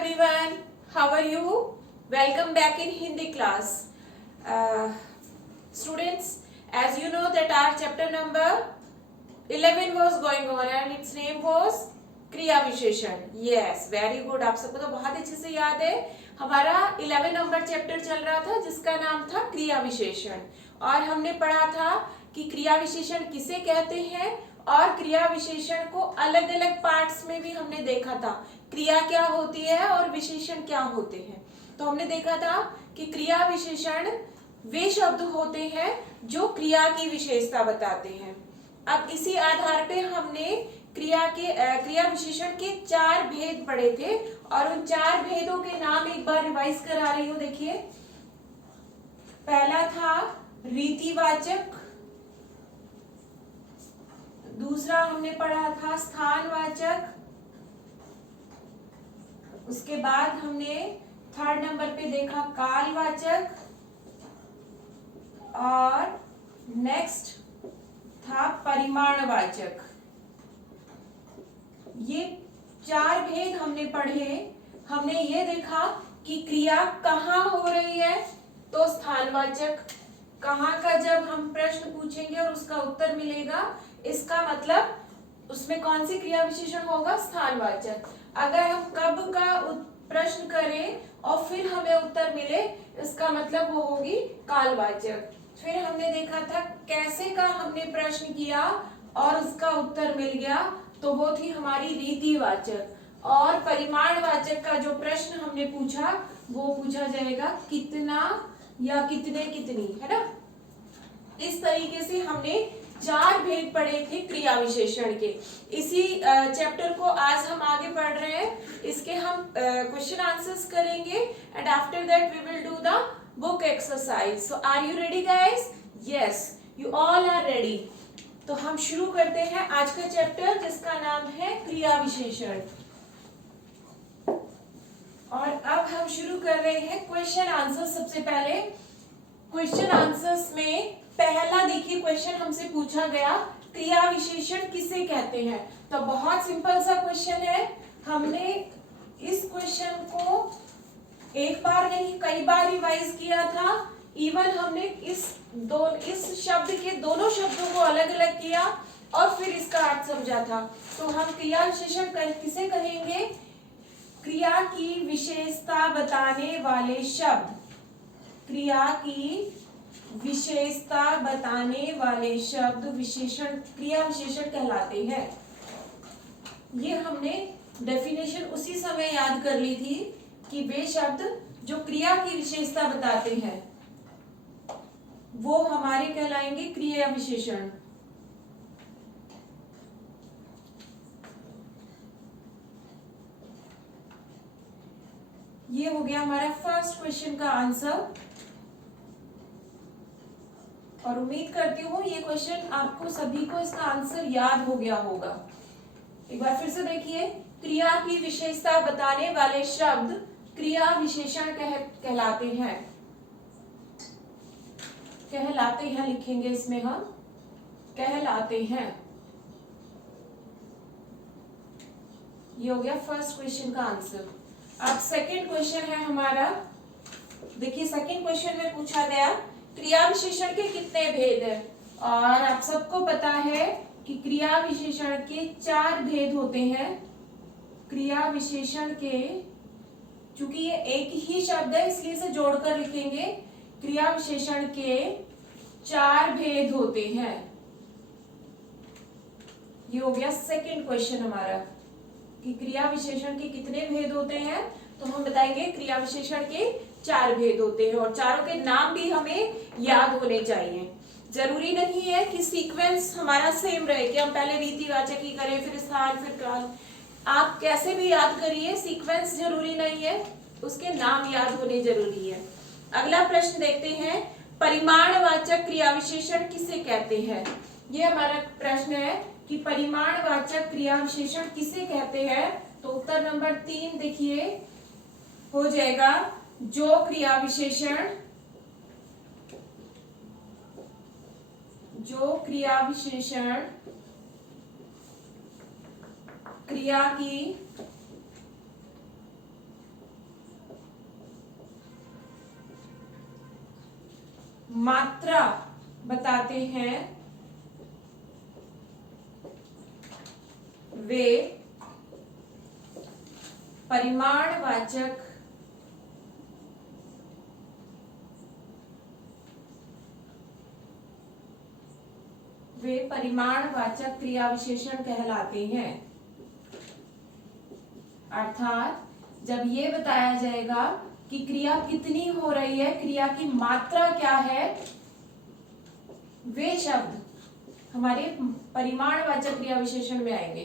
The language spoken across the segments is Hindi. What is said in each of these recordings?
everyone, how are you? Welcome back in Hindi class. Students, as you know that our chapter number 11 was going on and its name was क्रिया विशेषण. Yes, very good. आप सबको तो बहुत अच्छे से याद है. हमारा 11 नंबर चैप्टर चल रहा था जिसका नाम था क्रिया विशेषण और हमने पढ़ा था कि क्रिया विशेषण किसे कहते हैं और क्रिया विशेषण को अलग अलग पार्ट्स में भी हमने देखा था. क्रिया क्या होती है और विशेषण क्या होते हैं. तो हमने देखा था कि क्रिया विशेषण वे शब्द होते हैं जो क्रिया की विशेषता बताते हैं. अब इसी आधार पे हमने क्रिया विशेषण के 4 भेद पढ़े थे और उन 4 भेदों के नाम एक बार रिवाइज करा रही हूं. देखिए, पहला था रीतिवाचक, दूसरा हमने पढ़ा था स्थानवाचक, उसके बाद हमने 3rd नंबर पे देखा कालवाचक और नेक्स्ट था परिमाणवाचक. ये 4 भेद हमने पढ़े. हमने ये देखा कि क्रिया कहाँ हो रही है तो स्थानवाचक, कहाँ का जब हम प्रश्न पूछेंगे और उसका उत्तर मिलेगा इसका मतलब उसमें कौन सी क्रिया विशेषण होगा, स्थानवाचक. अगर हम कब का प्रश्न करें और फिर हमें उत्तर मिले इसका मतलब वो होगी कालवाचक. फिर हमने देखा था कैसे का हमने प्रश्न किया और उसका उत्तर मिल गया तो वो थी हमारी रीतिवाचक. और परिमाणवाचक का जो प्रश्न हमने पूछा वो पूछा जाएगा कितना या कितने कितनी, है ना. इस तरीके से हमने 4 भेद पढ़े थे क्रिया विशेषण के. इसी चैप्टर को आज हम आगे पढ़ रहे हैं. इसके हम क्वेश्चन आंसर्स करेंगे and after that we will do the book exercise. So are you ready guys? Yes, you all are ready. तो हम शुरू करते हैं आज का चैप्टर जिसका नाम है क्रिया विशेषण. और अब हम शुरू कर रहे हैं क्वेश्चन आंसर. सबसे पहले क्वेश्चन आंसर्स में पहला देखिए क्वेश्चन हमसे पूछा गया क्रिया विशेषण किसे कहते हैं. तो बहुत सिंपल सा क्वेश्चन है. हमने इस क्वेश्चन को एक बार नहीं कई बार रिवाइज किया था. इवन हमने इस शब्द के दोनों शब्दों को अलग अलग किया और फिर इसका अर्थ समझा था. तो हम क्रिया विशेषण किसे कहेंगे? क्रिया की विशेषता बताने वाले शब्द. क्रिया की विशेषता बताने वाले शब्द विशेषण क्रिया विशेषण कहलाते हैं. ये हमने डेफिनेशन उसी समय याद कर ली थी कि वे शब्द जो क्रिया की विशेषता बताते हैं वो हमारे कहलाएंगे क्रिया विशेषण. ये हो गया हमारा फर्स्ट क्वेश्चन का आंसर और उम्मीद करती हूँ ये क्वेश्चन आपको सभी को इसका आंसर याद हो गया होगा. एक बार फिर से देखिए, क्रिया की विशेषता बताने वाले शब्द क्रिया विशेषण कहलाते हैं. कहलाते हैं लिखेंगे इसमें हम, कहलाते हैं. ये हो गया फर्स्ट क्वेश्चन का आंसर. अब सेकंड क्वेश्चन है हमारा. देखिए, सेकंड क्वेश्चन में पूछा गया क्रिया विशेषण के कितने भेद हैं. और आप सबको पता है कि क्रिया विशेषण के 4 भेद होते हैं. क्रिया विशेषण के, चूंकि ये एक ही शब्द है इसलिए इसे जोड़कर लिखेंगे. क्रिया विशेषण के 4 भेद होते हैं. ये हो गया सेकंड क्वेश्चन हमारा कि क्रिया विशेषण के कितने भेद होते हैं. तो हम बताएंगे क्रिया विशेषण के 4 भेद होते हैं और चारों के नाम भी हमें याद होने चाहिए. जरूरी नहीं है कि सीक्वेंस हमारा सेम रहे कि हम पहले रीतिवाचक ही करें फिर स्थान फिर काल. आप कैसे भी याद करिए, सीक्वेंस जरूरी नहीं है, उसके नाम याद होने जरूरी है. अगला प्रश्न देखते हैं, परिमाणवाचक क्रिया विशेषण किसे कहते हैं. ये हमारा प्रश्न है कि परिमाणवाचक क्रिया विशेषण किसे कहते हैं. तो उत्तर नंबर 3 देखिए हो जाएगा, जो क्रिया विशेषण क्रिया की मात्रा बताते हैं वे परिमाणवाचक क्रिया विशेषण कहलाते हैं। अर्थात जब ये बताया जाएगा कि क्रिया कितनी हो रही है, क्रिया की मात्रा क्या है, वे शब्द हमारे परिमाणवाचक क्रिया विशेषण में आएंगे।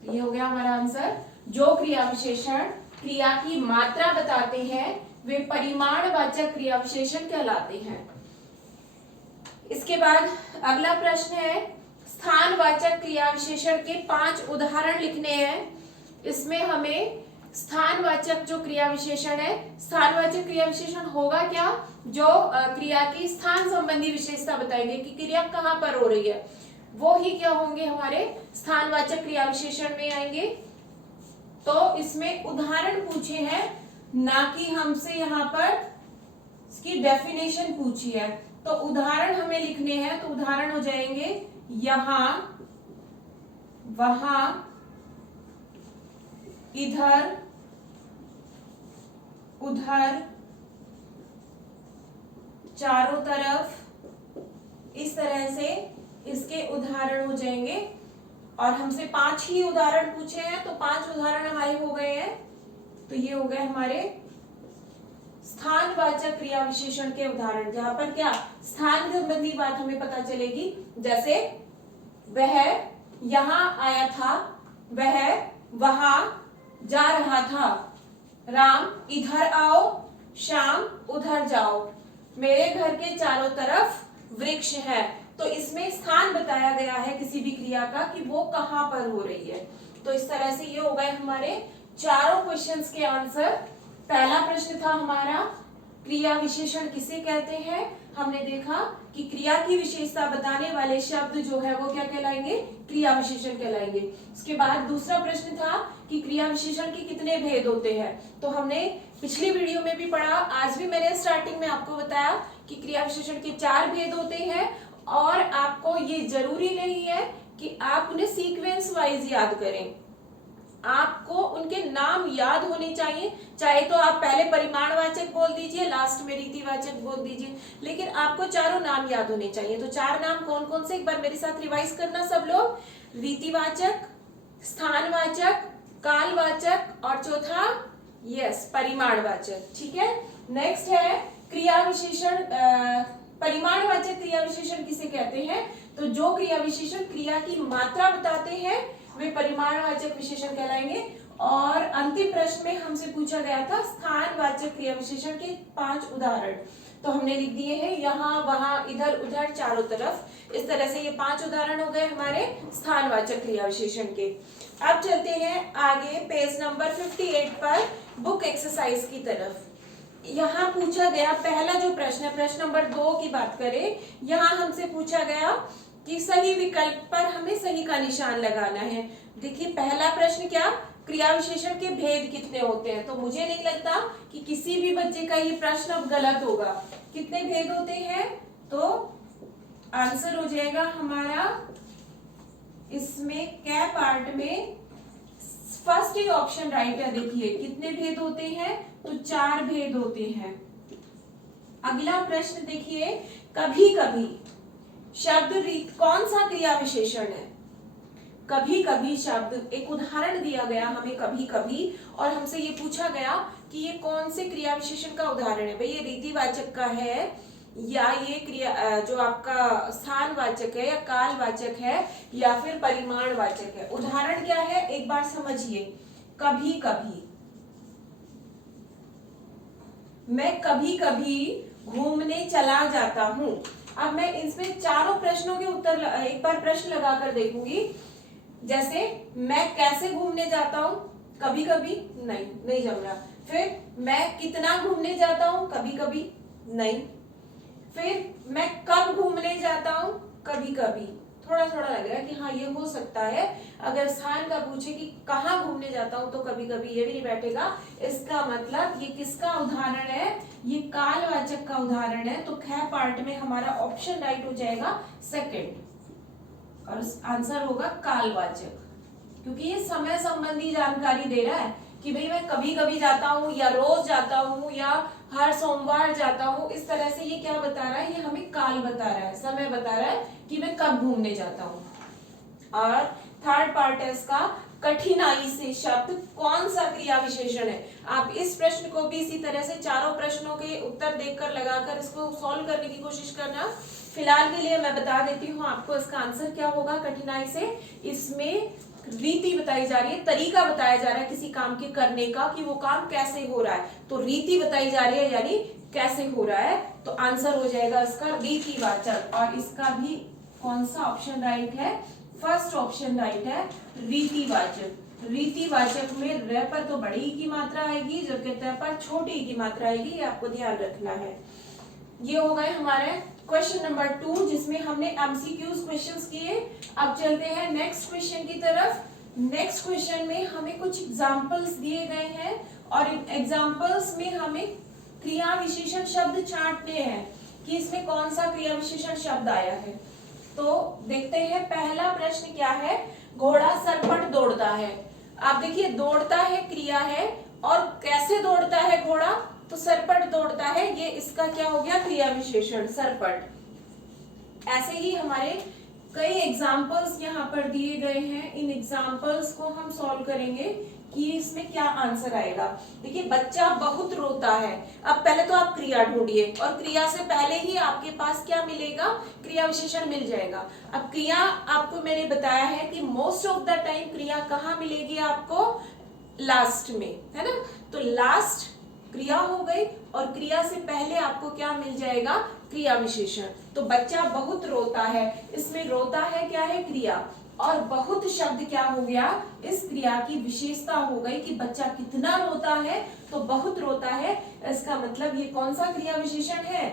तो ये हो गया हमारा आंसर। जो क्रिया विशेषण क्रिया की मात्रा बताते हैं वे परिमाणवाचक क्रिया विशेषण कहलाते हैं। इसके बाद अगला प्रश्न है, स्थानवाचक क्रिया विशेषण के 5 उदाहरण लिखने हैं। इसमें हमें स्थानवाचक जो क्रिया विशेषण है, स्थानवाचक क्रिया विशेषण होगा क्या, जो क्रिया की स्थान संबंधी विशेषता बताएंगे कि क्रिया कहां पर हो रही है, वो ही क्या होंगे, हमारे स्थानवाचक क्रिया विशेषण में आएंगे। तो इसमें उदाहरण पूछे हैं, ना कि हमसे यहाँ पर इसकी डेफिनेशन पूछी है। तो उदाहरण हमें लिखने हैं, तो उदाहरण हो जाएंगे यहां, वहां, इधर, उधर, चारों तरफ, इस तरह से इसके उदाहरण हो जाएंगे। और हमसे 5 ही उदाहरण पूछे हैं, तो 5 उदाहरण हमारे हो गए हैं। तो ये हो गए हमारे स्थानवाचक क्रिया विशेषण के उदाहरण, जहां पर क्या स्थान संबंधी बात हमें पता चलेगी। जैसे वह यहां आया था, वह वहां जा रहा था, राम इधर आओ, शाम उधर जाओ, मेरे घर के चारों तरफ वृक्ष है। तो इसमें स्थान बताया गया है किसी भी क्रिया का कि वो कहां पर हो रही है। तो इस तरह से ये हो गए हमारे चारों क्वेश्चंस के आंसर। पहला प्रश्न था हमारा, क्रिया विशेषण किसे कहते हैं। हमने देखा कि क्रिया की विशेषता बताने वाले शब्द जो है वो क्या कहलाएंगे, क्रिया विशेषण कहलाएंगे। उसके बाद दूसरा प्रश्न था कि क्रिया विशेषण के कितने भेद होते हैं। तो हमने पिछली वीडियो में भी पढ़ा, आज भी मैंने स्टार्टिंग में आपको बताया कि क्रिया विशेषण के 4 भेद होते हैं। और आपको ये जरूरी नहीं है कि आप उन्हें सीक्वेंस वाइज याद करें, आपको उनके नाम याद होने चाहिए। चाहे तो आप पहले परिमाणवाचक बोल दीजिए, लास्ट में रीतिवाचक बोल दीजिए, लेकिन आपको चारों नाम याद होने चाहिए। तो 4 नाम कौन कौन से, एक बार मेरे साथ रिवाइज करना सब लोग। रीतिवाचक, स्थानवाचक, कालवाचक और चौथा परिमाणवाचक। ठीक है। नेक्स्ट है क्रिया विशेषण, परिमाणवाचक क्रिया विशेषण किसे कहते हैं। तो जो क्रिया विशेषण क्रिया की मात्रा बताते हैं वे परिमाणवाचक विशेषण कहलाएंगे। और अंतिम प्रश्न में हमसे पूछा गया था स्थानवाचक क्रिया विशेषण के 5 उदाहरण, तो हमने लिख दिए हैं यहाँ, वहां, इधर, उधर, चारों तरफ। इस तरह से ये 5 उदाहरण हो गए हमारे स्थानवाचक क्रिया विशेषण के। अब चलते हैं आगे पेज नंबर 58 पर बुक एक्सरसाइज की तरफ। यहाँ पूछा गया पहला जो प्रश्न है, प्रश्न नंबर 2 की बात करें, यहाँ हमसे पूछा गया कि सही विकल्प पर हमें सही का निशान लगाना है। देखिए पहला प्रश्न क्या, क्रिया विशेषण के भेद कितने होते हैं। तो मुझे नहीं लगता कि किसी भी बच्चे का ये प्रश्न अब गलत होगा। कितने भेद होते हैं, तो आंसर हो जाएगा हमारा इसमें क्या पार्ट में फर्स्ट ही ऑप्शन राइट है। देखिए कितने भेद होते हैं, तो 4 भेद होते हैं। अगला प्रश्न देखिए, कभी कभी शब्द कौन सा क्रिया विशेषण है। कभी कभी शब्द, एक उदाहरण दिया गया हमें कभी कभी, और हमसे ये पूछा गया कि ये कौन से क्रिया विशेषण का उदाहरण है। भाई ये रीतिवाचक का है या ये क्रिया जो आपका स्थानवाचक है या कालवाचक है या फिर परिमाणवाचक है। उदाहरण क्या है एक बार समझिए। कभी कभी, मैं कभी कभी घूमने चला जाता हूं। अब मैं इसमें चारों प्रश्नों के उत्तर एक बार प्रश्न लगाकर देखूंगी। जैसे मैं कैसे घूमने जाता हूं, कभी कभी, नहीं जम रहा। फिर मैं कितना घूमने जाता हूं, कभी कभी, नहीं। फिर मैं कब घूमने जाता हूं, कभी कभी, थोड़ा थोड़ा लग रहा है कि हाँ ये हो सकता है। अगर स्थान का पूछे कि कहाँ घूमने जाता हूँ तो कभी कभी ये भी नहीं बैठेगा। इसका मतलब ये किसका उदाहरण है, ये कालवाचक का उदाहरण है। तो ख पार्ट में हमारा ऑप्शन राइट हो जाएगा सेकंड, और आंसर होगा कालवाचक, क्योंकि ये समय संबंधी जानकारी दे रहा है कि भाई मैं कभी कभी जाता हूँ या रोज जाता हूँ या हर सोमवार जाता हूँ। इस तरह से ये क्या बता रहा है, ये हमें काल बता रहा है, समय बता रहा है कि मैं कब घूमने जाता हूँ। और थर्ड पार्ट है इसका, कठिनाई से शब्द कौन सा क्रिया विशेषण है। आप इस प्रश्न को भी इसी तरह से चारों प्रश्नों के उत्तर देखकर लगाकर इसको सॉल्व करने की कोशिश करना। फिलहाल के लिए मैं बता देती हूँ आपको इसका आंसर क्या होगा। कठिनाई से इसमें रीति बताई जा रही है, तरीका बताया जा रहा है किसी काम के करने का, कि वो काम कैसे हो रहा है। तो रीति बताई जा रही है यानी कैसे हो रहा है। तो आंसर हो जाएगा इसका रीतिवाचक। और इसका भी कौन सा ऑप्शन राइट है, फर्स्ट ऑप्शन राइट है, रीतिवाचक। रीतिवाचक में र पर तो बड़ी की मात्रा आएगी, जबकि त पर छोटी की मात्रा आएगी, ये आपको ध्यान रखना है। ये हो गए हमारे क्वेश्चन नंबर 2, जिसमें हमने एमसीक्यूज क्वेश्चंस किए। अब चलते हैं नेक्स्ट क्वेश्चन की तरफ। नेक्स्ट क्वेश्चन में हमें कुछ एग्जांपल्स दिए गए हैं और इन एग्जांपल्स में हमें क्रिया विशेषण शब्द छांटने हैं कि इसमें कौन सा क्रिया विशेषण शब्द आया है। तो देखते हैं पहला प्रश्न क्या है, घोड़ा सरपट दौड़ता है। आप देखिए दौड़ता है क्रिया है, और कैसे दौड़ता है घोड़ा, तो सरपट दौड़ता है, ये इसका क्या हो गया, क्रिया विशेषण सरपट। ऐसे ही हमारे कई एग्जाम्पल्स यहाँ पर दिए गए हैं। इन एग्जाम्पल्स को हम सॉल्व करेंगे कि इसमें क्या आंसर आएगा। देखिए बच्चा बहुत रोता है। अब पहले तो आप क्रिया ढूंढिए, और क्रिया से पहले ही आपके पास क्या मिलेगा, क्रिया विशेषण मिल जाएगा। अब क्रिया आपको मैंने बताया है कि मोस्ट ऑफ द टाइम क्रिया कहाँ मिलेगी आपको, लास्ट में, है ना। तो लास्ट क्रिया हो गई, और क्रिया से पहले आपको क्या मिल जाएगा, क्रिया विशेषण। तो बच्चा बहुत रोता है, इसमें रोता है क्या है, क्रिया, और बहुत शब्द क्या हो गया, इस क्रिया की विशेषता हो गई कि बच्चा कितना रोता है, तो बहुत रोता है। इसका मतलब ये कौन सा क्रिया विशेषण है,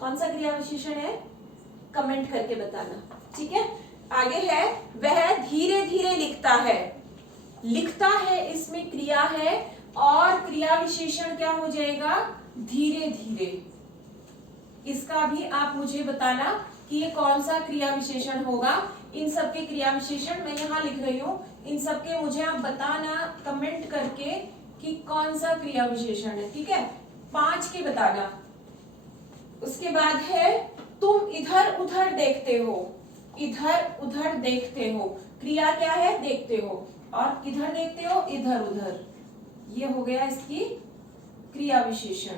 कौन सा क्रिया विशेषण है, कमेंट करके बताना, ठीक है। आगे है, वह धीरे धीरे लिखता है। लिखता है इसमें क्रिया है, और क्रिया विशेषण क्या हो जाएगा, धीरे धीरे। इसका भी आप मुझे बताना कि ये कौन सा क्रिया विशेषण होगा। इन सबके क्रिया विशेषण मैं यहाँ लिख रही हूँ, इन सबके मुझे आप बताना कमेंट करके कि कौन सा क्रिया विशेषण है, ठीक है। 5 के बताना। उसके बाद है, तुम इधर उधर देखते हो। इधर उधर देखते हो, क्रिया क्या है, देखते हो, और किधर देखते हो, इधर उधर। ये हो गया इसकी क्रिया विशेषण,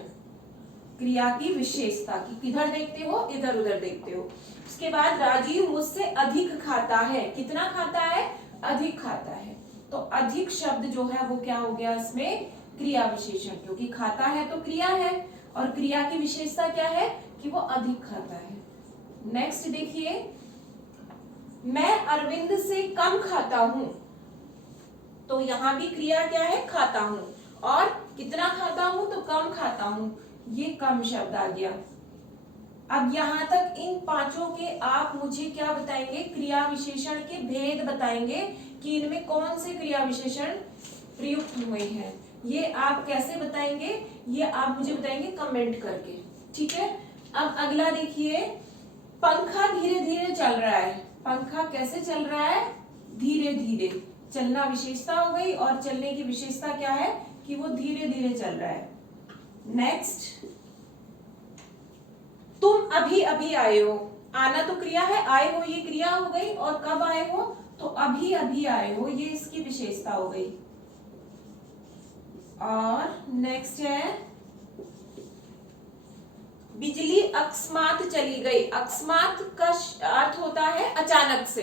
क्रिया की विशेषता कि किधर देखते हो, इधर उधर देखते हो। उसके बाद राजीव मुझसे अधिक खाता है। कितना खाता है, अधिक खाता है। तो अधिक शब्द जो है वो क्या हो गया इसमें, क्रिया विशेषण, क्योंकि खाता है तो क्रिया है, और क्रिया की विशेषता क्या है कि वो अधिक खाता है। नेक्स्ट देखिए, मैं अरविंद से कम खाता हूं। तो यहां भी क्रिया क्या है, खाता हूं, और कितना खाता हूं, तो कम खाता हूं, ये कम शब्द आ गया। अब यहां तक इन 5 के आप मुझे क्या बताएंगे, क्रिया विशेषण के भेद बताएंगे कि इनमें कौन से क्रिया विशेषण प्रयुक्त हुए हैं। ये आप कैसे बताएंगे, ये आप मुझे बताएंगे कमेंट करके, ठीक है। अब अगला देखिए, पंखा धीरे धीरे चल रहा है। पंखा कैसे चल रहा है, धीरे धीरे। चलना विशेषता हो गई, और चलने की विशेषता क्या है कि वो धीरे धीरे चल रहा है। नेक्स्ट, तुम अभी अभी आए हो। आना तो क्रिया है, आए हो ये क्रिया हो गई, और कब आए हो, तो अभी अभी आए हो, ये इसकी विशेषता हो गई। और नेक्स्ट है, बिजली अकस्मात चली गई। अकस्मात का अर्थ होता है अचानक से,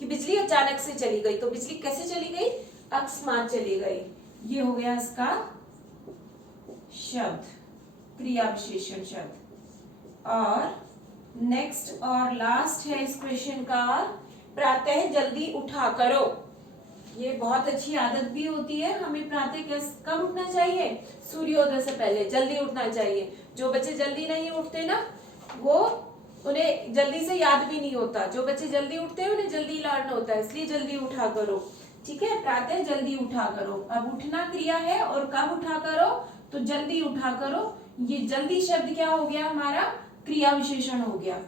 कि बिजली अचानक से चली गई। तो बिजली कैसे चली गई, अकस्मात चली गई। ये हो गया इसका शब्द, क्रिया विशेषण शब्द। और नेक्स्ट और लास्ट है इस क्वेश्चन का, प्रातः जल्दी उठा करो। ये बहुत अच्छी आदत भी होती है हमें। प्रातः कब उठना चाहिए, सूर्योदय से पहले जल्दी उठना चाहिए। जो बच्चे जल्दी नहीं उठते ना, वो उन्हें जल्दी से याद भी नहीं होता। जो बच्चे जल्दी उठते हैं उन्हें जल्दी लर्न होता है, इसलिए जल्दी उठा करो। ठीक है, प्रातः जल्दी उठा करो। अब उठना क्रिया है और कब उठा करो, तो जल्दी उठा करो। ये जल्दी शब्द क्या हो गया हमारा, क्रिया विशेषण हो गया।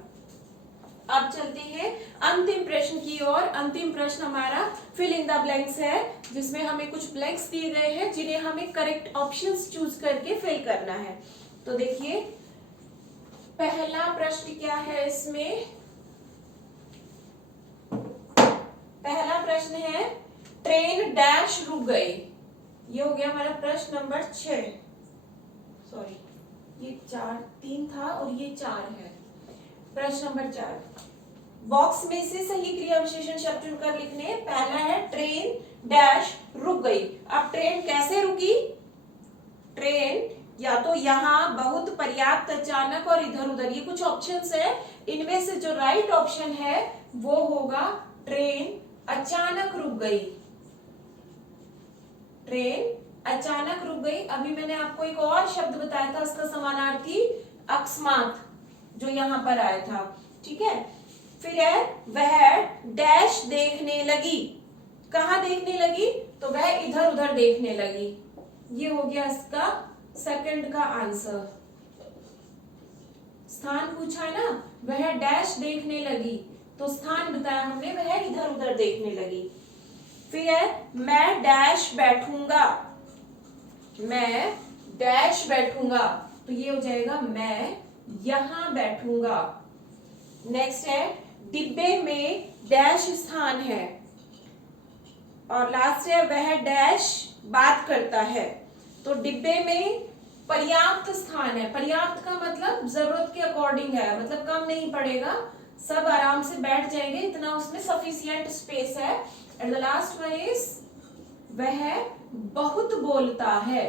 अब चलते हैं अंतिम प्रश्न की ओर। अंतिम प्रश्न हमारा फिल इन द ब्लैंक्स है, जिसमें हमें कुछ ब्लैंक्स दिए गए हैं जिन्हें हमें करेक्ट ऑप्शंस चूज करके फिल करना है। तो देखिए पहला प्रश्न क्या है इसमें, पहला प्रश्न है ट्रेन डैश रुक गई। ये हो गया हमारा प्रश्न नंबर 6। सॉरी, ये 3 था और ये 4 है। प्रश्न नंबर 4, बॉक्स में से सही क्रिया विशेषण शब्द चुनकर लिखने। पहला है ट्रेन डैश रुक गई। अब ट्रेन कैसे रुकी, ट्रेन या तो यहाँ, बहुत, पर्याप्त, अचानक और इधर उधर, ये कुछ ऑप्शंस है। इनमें से जो राइट ऑप्शन है वो होगा ट्रेन अचानक रुक गई। ट्रेन अचानक रुक गई। अभी मैंने आपको एक और शब्द बताया था, उसका समानार्थी अकस्मात, जो यहाँ पर आया था। ठीक है, फिर है वह डैश देखने लगी। कहाँ देखने लगी, तो वह इधर उधर देखने लगी। ये हो गया इसका सेकंड का आंसर। स्थान पूछा है ना, वह डैश देखने लगी, तो स्थान बताया हमने, वह इधर उधर देखने लगी। फिर है मैं डैश बैठूंगा। मैं डैश बैठूंगा, तो ये हो जाएगा मैं यहां बैठूंगा। नेक्स्ट है डिब्बे में डैश स्थान है। और लास्ट है वह डैश बात करता है। तो डिब्बे में पर्याप्त स्थान है। पर्याप्त का मतलब जरूरत के अकॉर्डिंग है, मतलब कम नहीं पड़ेगा, सब आराम से बैठ जाएंगे, इतना उसमें सफिशिएंट स्पेस है। And the last one is वह बहुत बोलता है।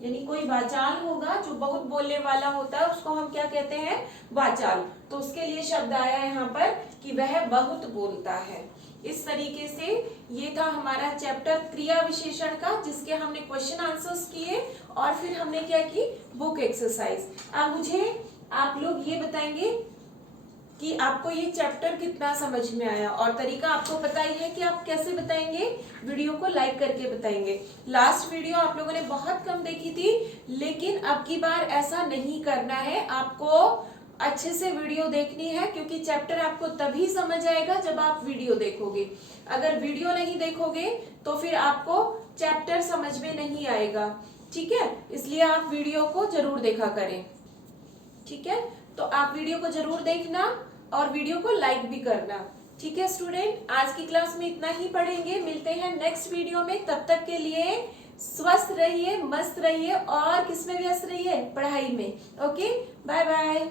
यानी कोई वाचाल होगा जो बहुत बोलने वाला होता है, उसको हम क्या कहते हैं, वाचाल। तो उसके लिए शब्द आया यहाँ पर कि वह बहुत बोलता है। इस तरीके से ये था हमारा चैप्टर क्रिया विशेषण का, जिसके हमने क्वेश्चन आंसर्स किए और फिर हमने क्या की, बुक एक्सरसाइज। अब मुझे आप लोग ये बताएंगे कि आपको ये चैप्टर कितना समझ में आया, और तरीका आपको पता ही है कि आप कैसे बताएंगे, वीडियो को लाइक करके बताएंगे। लास्ट वीडियो आप लोगों ने बहुत कम देखी थी, लेकिन अब की बार ऐसा नहीं करना है। आपको अच्छे से वीडियो देखनी है, क्योंकि चैप्टर आपको तभी समझ आएगा जब आप वीडियो देखोगे। अगर वीडियो नहीं देखोगे तो फिर आपको चैप्टर समझ में नहीं आएगा। ठीक है, इसलिए आप वीडियो को जरूर देखा करें। ठीक है, तो आप वीडियो को जरूर देखना और वीडियो को लाइक भी करना। ठीक है स्टूडेंट, आज की क्लास में इतना ही पढ़ेंगे। मिलते हैं नेक्स्ट वीडियो में। तब तक के लिए स्वस्थ रहिए, मस्त रहिए और किसमें व्यस्त रहिए, पढ़ाई में। Okay, bye bye.